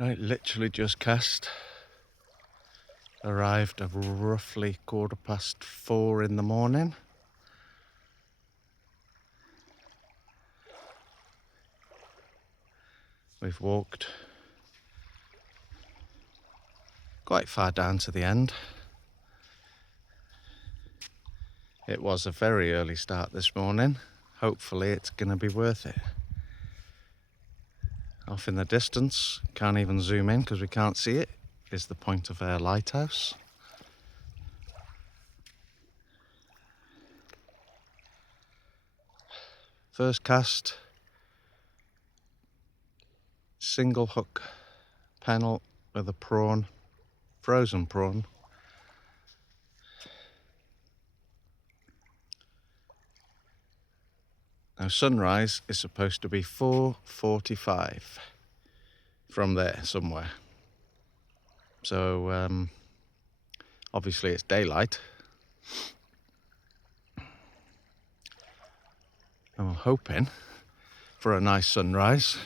Right, literally just cast. Arrived at roughly 4:15 in the morning. We've walked quite far down to the end. It was a very early start this morning. Hopefully it's going to be worth it. Off in the distance, can't even zoom in because we can't see it, is the Point of Ayre lighthouse. First cast, single hook pennel with a prawn, frozen prawn. Now sunrise is supposed to be 4:45 from there somewhere. So obviously it's daylight. I'm hoping for a nice sunrise.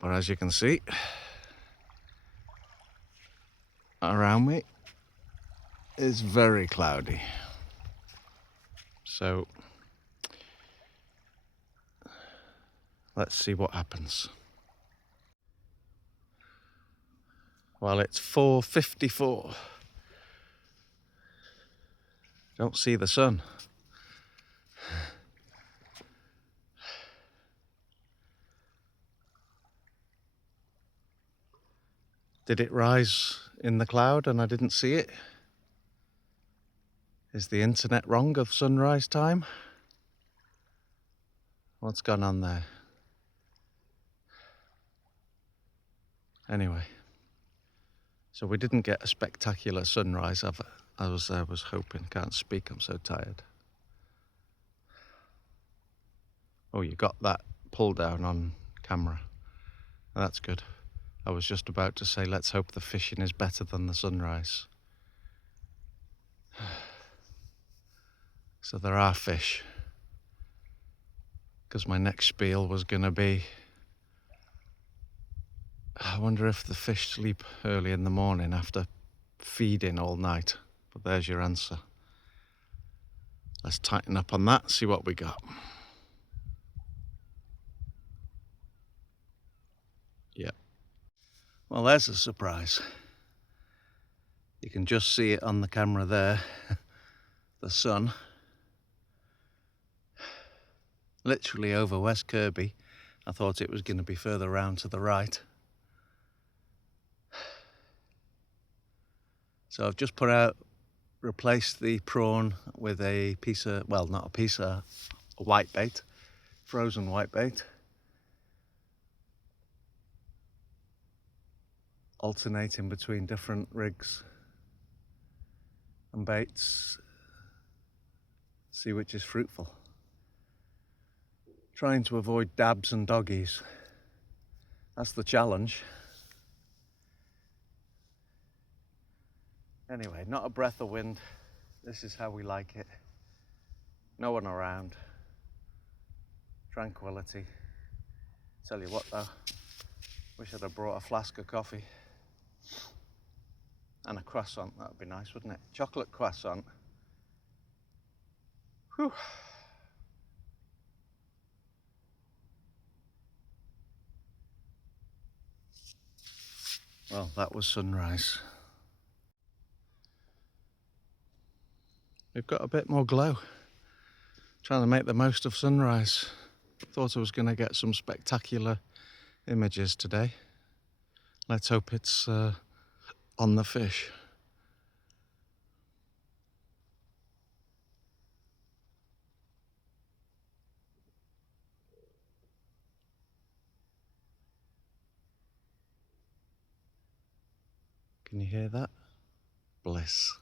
But as you can see around me is very cloudy. So let's see what happens. Well, it's 4:54. Don't see the sun. Did it rise in the cloud and I didn't see it? Is the internet wrong of sunrise time? What's gone on there? Anyway, so we didn't get a spectacular sunrise as I was hoping. Can't speak, I'm so tired. Oh, you got that pull down on camera. That's good. I was just about to say, let's hope the fishing is better than the sunrise. So there are fish. Because my next spiel was going to be, I wonder if the fish sleep early in the morning after feeding all night. But there's your answer. Let's tighten up on that, see what we got. Yep. Well, there's a surprise. You can just see it on the camera there. The sun. Literally over West Kirby. I thought it was going to be further round to the right. So I've just replaced the prawn with a piece of, well, not a piece of, a whitebait, frozen whitebait. Alternating between different rigs and baits. See which is fruitful. Trying to avoid dabs and doggies. That's the challenge. Anyway, not a breath of wind. This is how we like it. No one around. Tranquility. Tell you what though, wish I'd have brought a flask of coffee. And a croissant, that would be nice, wouldn't it? Chocolate croissant. Whew. Well, that was sunrise. We've got a bit more glow. Trying to make the most of sunrise. Thought I was going to get some spectacular images today. Let's hope it's on the fish. Can you hear that? Bliss.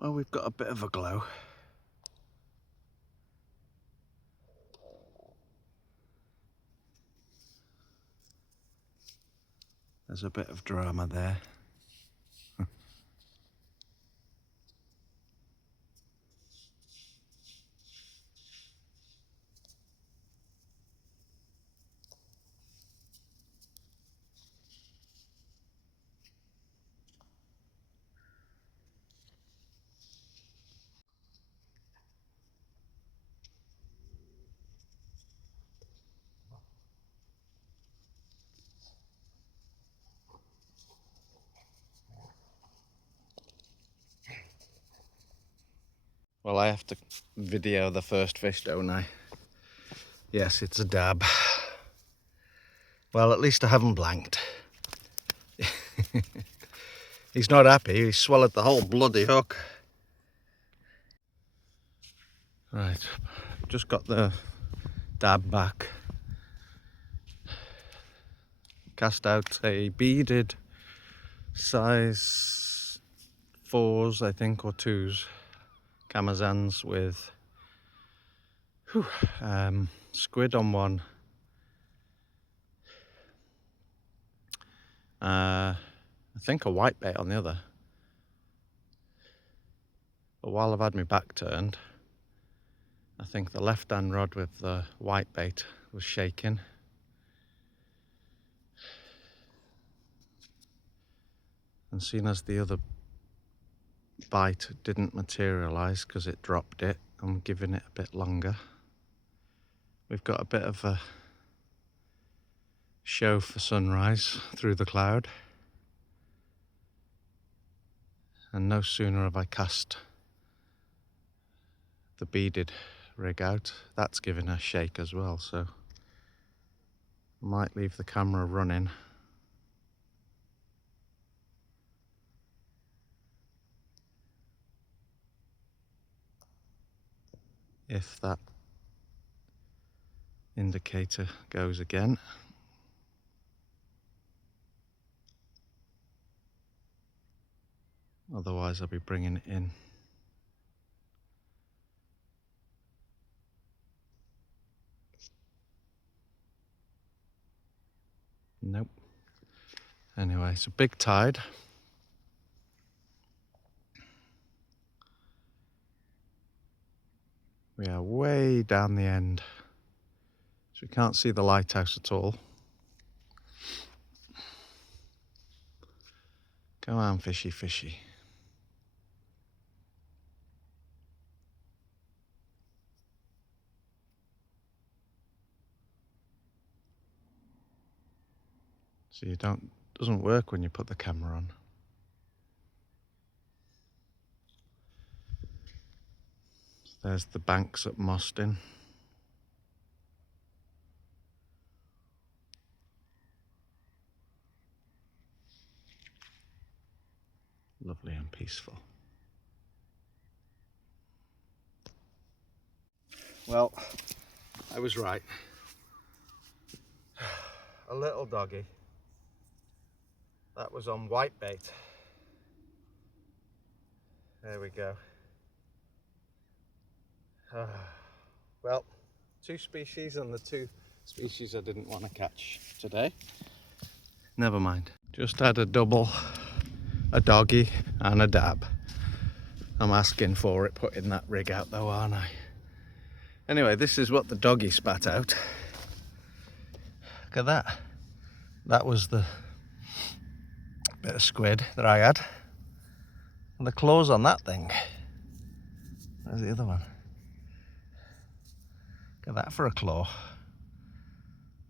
Well, we've got a bit of a glow. There's a bit of drama there. Well, I have to video the first fish, don't I? Yes, it's a dab. Well, at least I haven't blanked. He's not happy, he swallowed the whole bloody hook. Right, just got the dab back. Cast out a beaded size 4s, I think, or 2s. Camazans with squid on one. I think a whitebait on the other. But while I've had my back turned, I think the left-hand rod with the whitebait was shaking. And seeing as the other bite didn't materialise because it dropped it, I'm giving it a bit longer. We've got a bit of a show for sunrise through the cloud. And no sooner have I cast the beaded rig out, that's giving a shake as well, so I might leave the camera running. If that indicator goes again. Otherwise I'll be bringing it in. Nope. Anyway, it's a big tide. We are way down the end, so we can't see the lighthouse at all. Go on, fishy, fishy. So doesn't work when you put the camera on. There's the banks at Mostin. Lovely and peaceful. Well, I was right. A little doggy. That was on whitebait. There we go. Well, 2 species and the 2 species I didn't want to catch today. Never mind. Just had a double, a doggy and a dab. I'm asking for it, putting that rig out though, aren't I? Anyway, this is what the doggy spat out. Look at that. That was the bit of squid that I had. And the claws on that thing. There's the other one. Look at that for a claw.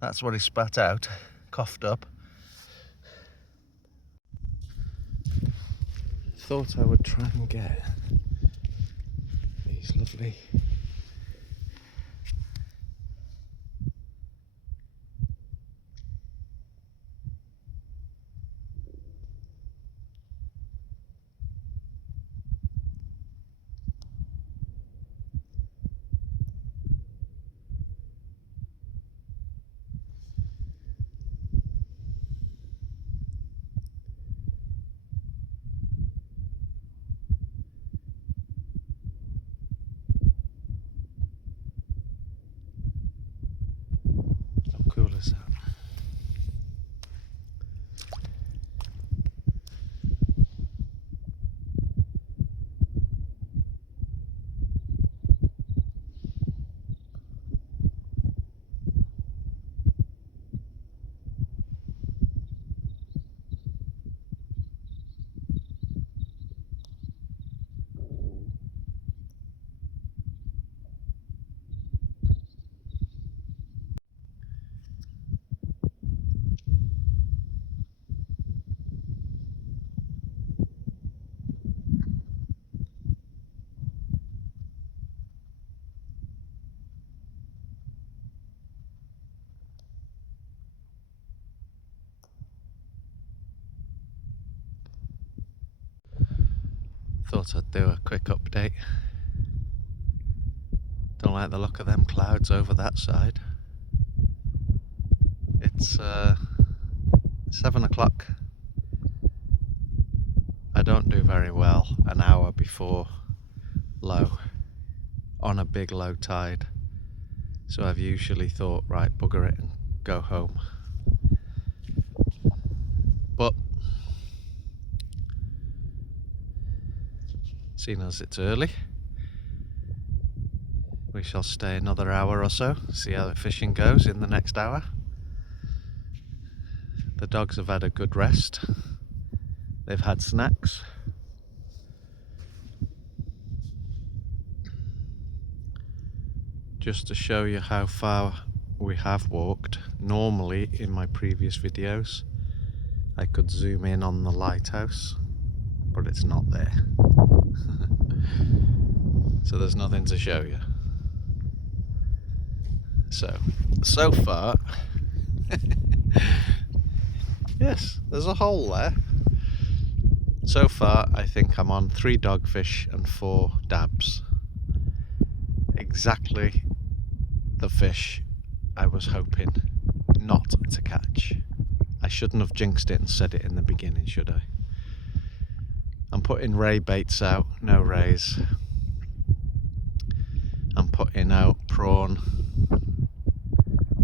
That's what he spat out, coughed up. Thought I would try and get these lovely Thought I'd do a quick update. Don't like the look of them clouds over that side. It's 7 o'clock. I don't do very well an hour before low on a big low tide, so I've usually thought, right, bugger it and go home. But seeing as it's early, we shall stay another hour or so, see how the fishing goes in the next hour. The dogs have had a good rest. They've had snacks. Just to show you how far we have walked, normally in my previous videos I could zoom in on the lighthouse, but it's not there. So there's nothing to show you. So far, yes, there's a hole there. So far, I think I'm on 3 dogfish and 4 dabs. Exactly the fish I was hoping not to catch. I shouldn't have jinxed it and said it in the beginning, should I? I'm putting ray baits out, no rays. I'm putting out prawn,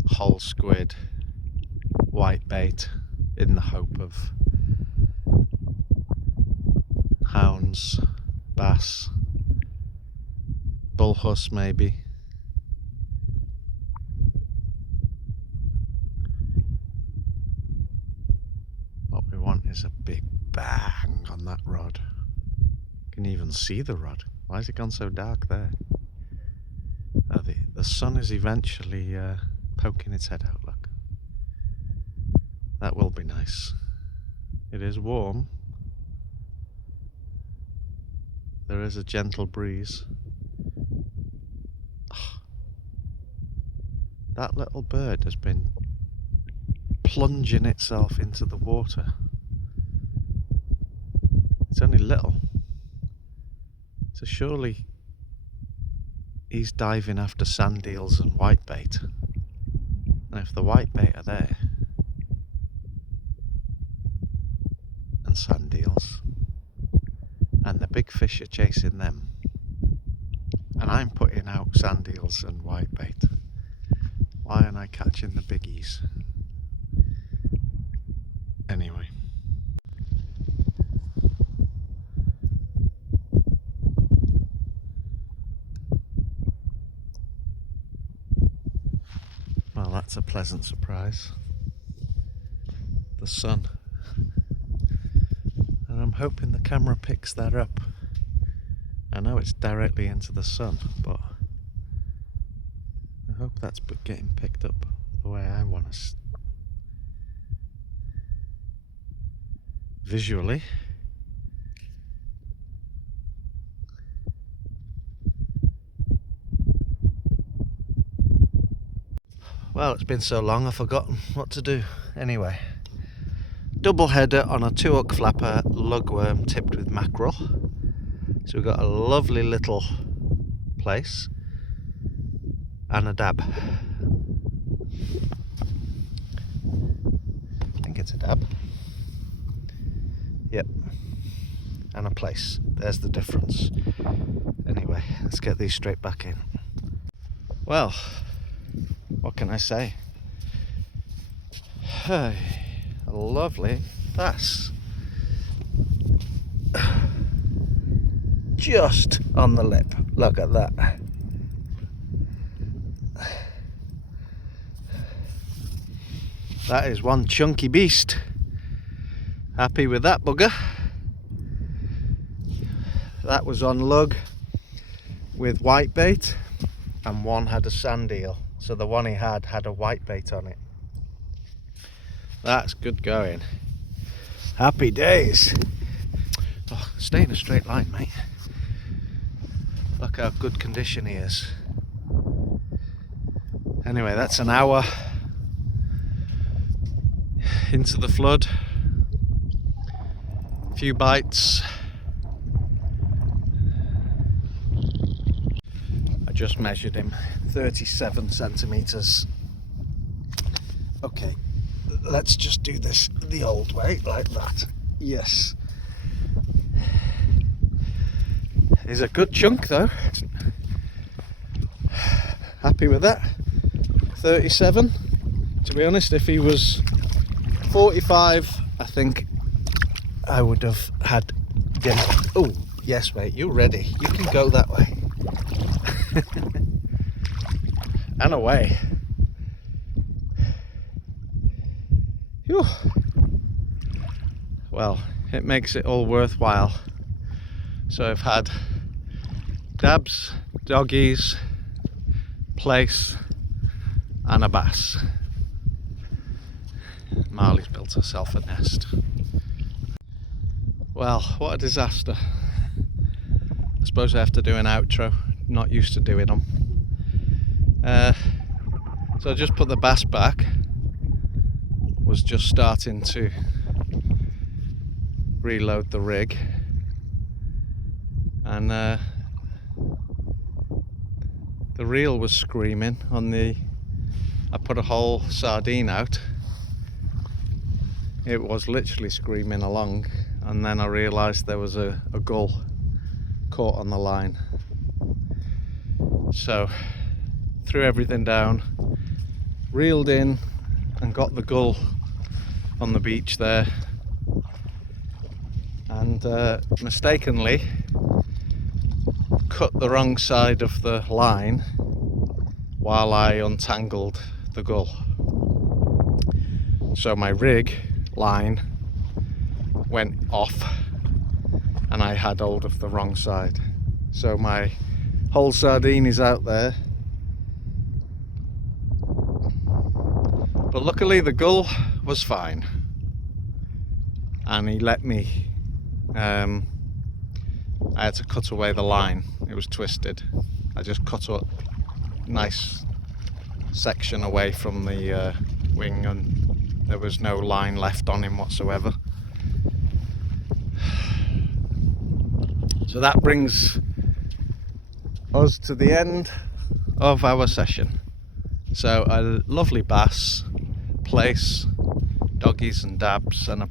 whole squid, white bait in the hope of hounds, bass, bullhuss maybe. What we want is a big bang on that rod. You can even see the rod. Why has it gone so dark there? Oh, the sun is eventually poking its head out, look. That will be nice. It is warm. There is a gentle breeze. Oh, that little bird has been plunging itself into the water. It's only little. So surely he's diving after sand eels and whitebait. And if the whitebait are there, and sand eels, and the big fish are chasing them, and I'm putting out sand eels and whitebait, why aren't I catching the biggies? Anyway. Well, that's a pleasant surprise. The sun. And I'm hoping the camera picks that up. I know it's directly into the sun, but I hope that's getting picked up the way I want to. Visually. Well, it's been so long I've forgotten what to do. Anyway, double header on a 2-hook flapper lugworm tipped with mackerel. So we've got a lovely little place and a dab. I think it's a dab. Yep, and a place. There's the difference. Anyway, let's get these straight back in. Well, what can I say? Hey, a lovely bass. Just on the lip. Look at that. That is one chunky beast. Happy with that bugger. That was on lug with whitebait, and one had a sand eel. So the one he had a whitebait on it. That's good going. Happy days. Oh, stay in a straight line, mate. Look how good condition he is. Anyway, that's an hour into the flood. A few bites. just measured him, 37 centimetres. Okay, let's just do this the old way, like that. Yes. He's a good chunk though. Happy with that. 37. To be honest, if he was 45, I think I would have had dinner. Oh, yes, mate, you're ready. You can go that way. And away. Whew. Well, it makes it all worthwhile. So I've had dabs, doggies, place, and a bass. Marley's built herself a nest. Well, what a disaster. I suppose I have to do an outro. Not used to doing them. So I just put the bass back. Was just starting to reload the rig. And the reel was screaming on the... I put a whole sardine out. It was literally screaming along, and then I realised there was a gull caught on the line. So threw everything down, reeled in and got the gull on the beach there, and mistakenly cut the wrong side of the line while I untangled the gull. So my rig line went off and I had hold of the wrong side. So my whole sardine is out there. But luckily the gull was fine. And he let me, I had to cut away the line. It was twisted. I just cut a nice section away from the wing, and there was no line left on him whatsoever. So that brings us to the end of our session. So a lovely bass, place, doggies and dabs, and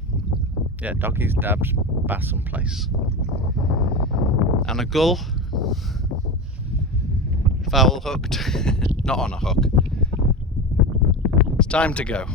doggies, dabs, bass and place. And a gull, foul hooked, not on a hook. It's time to go.